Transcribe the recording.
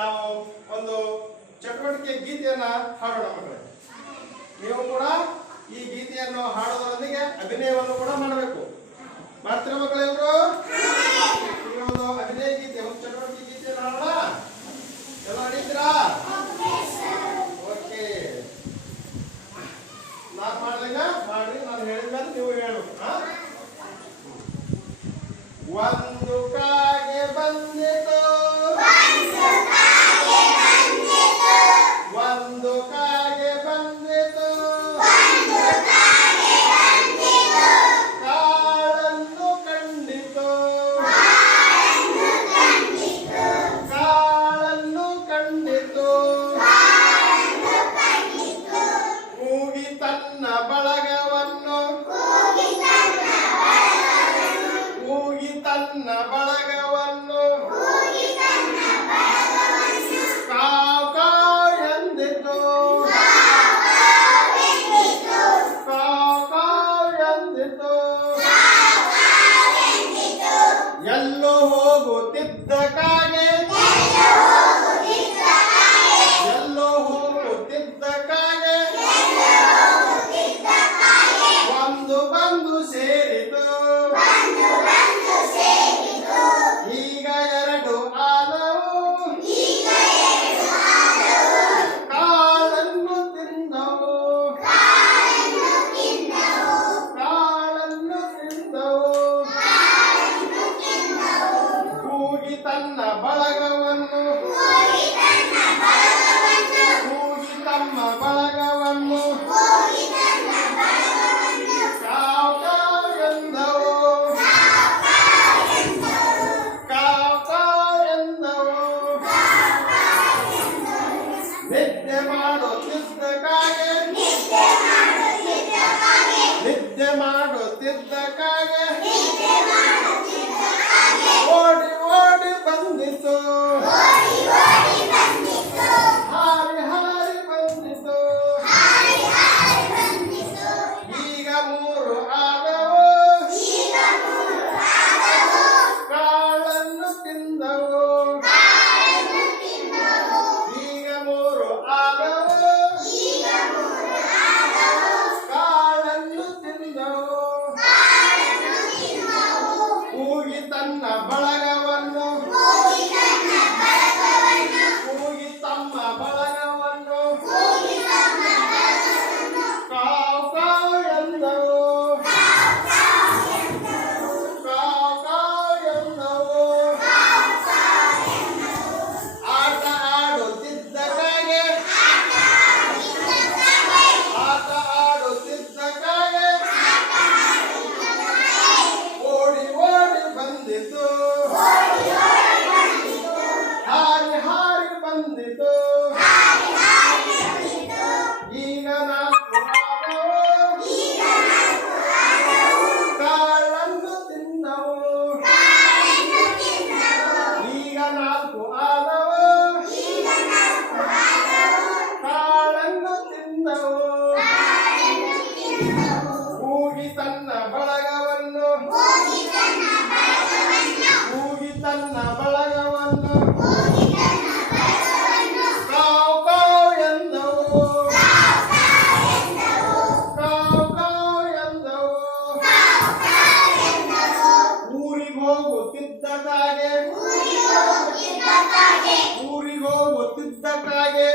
ನಾವು ಒಂದು ಚಟುವಟಿಕೆ ಗೀತೆಯನ್ನ ಹಾಡೋಣ ಮಕ್ಕಳೇ. ನೀವು ಕೂಡ ಈ ಗೀತೆಯನ್ನು ಹಾಡೋದರೊಂದಿಗೆ ಅಭಿನಯವನ್ನು ಕೂಡ ಮಾಡಬೇಕು. ಮಾಡ್ತೀರ ಮಕ್ಕಳೆಲ್ಲರೂ ಈಗ ಅಭಿನಯ ಗೀತೆ, ಒಂದು ಚಟುವಟಿಕೆ ಗೀತೆಯನ್ನು ಹಾಡೋಣ. ಎಲ್ಲ ನಡೀತೀರಾ? ಓಕೆ. ನಾನು ಮಾಡ್ಲಿಲ್ಲ, ಮಾಡ್ರಿ, ನಾನು ಹೇಳಿದ ಮೇಲೆ ನೀವು ಹೇಳಬೇಕು ಒಂದು ಕಾಗೆ ಬಂದಿತು logo is the né, ತನ್ನ ಬಳಗವನ್ನು ಕಾವ್ ಕಾವ್ ಎಂದವು ಕಾವ್ ಕಾವ್ ಎಂದವು ಊರಿಗೆ ಹೋಗುತ್ತಿದ್ದ ಕಾಗೆ ಊರಿಗೆ ಹೋಗುತ್ತಿದ್ದ ಕಾಗೆ